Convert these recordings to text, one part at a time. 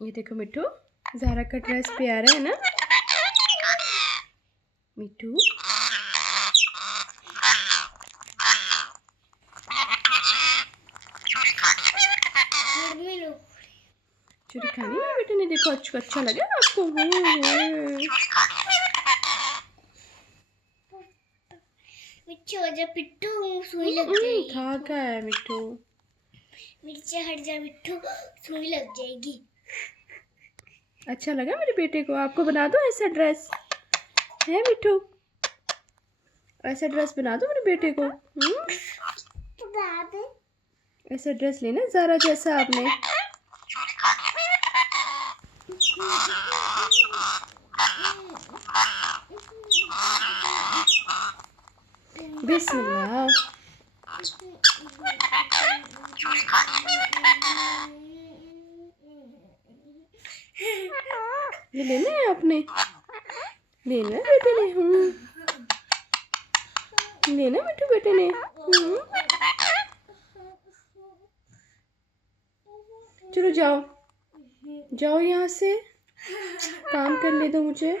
ये देखो मिट्टू, ज़ारा का ड्रेस प्यारा है ना मिट्टू। चूरी खानी मेरे बेटे ने, देखो अच्छा लगा आपको। मिट्टू हो जा, पिट्टू सुई लग जाएगी। खा का है मिट्टू, मिर्ची हट जा मिट्टू, सुई लग जाएगी। अच्छा लगा मेरे बेटे को। आपको बना दो ऐसा ड्रेस है मिट्टू, ऐसा ड्रेस बना दो मेरे बेटे को। ऐसा ड्रेस लेना ज़ारा जैसा आपने। बिस्मिल्लाह। ये लेना है आपने, लेना है बेटे ने। लेना मिट्टू बेटे ने। चलो जाओ जाओ यहाँ से, काम करने दो मुझे।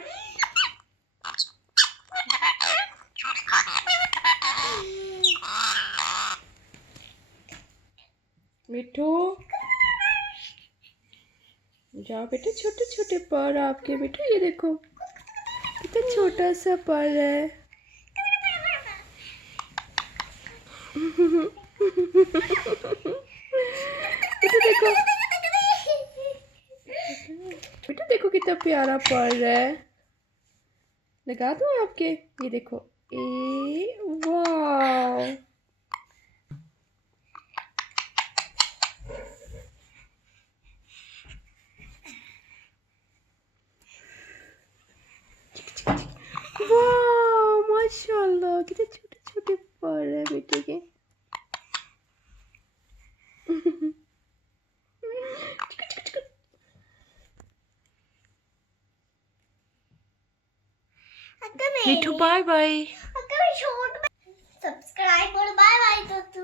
मिट्टू जाओ बेटे, छोटे छोटे पर आपके बेटे, ये देखो कितना छोटा सा पर है। बेटे देखो, बेटे देखो कितना प्यारा पर है। लगा दूं आपके, ये देखो। वाह, वाह माशाल्लाह, कितने छोटे छोटे पर है बेटे के। मिट्टू बाय बाय। सब्सक्राइब और बाय बाय तो तू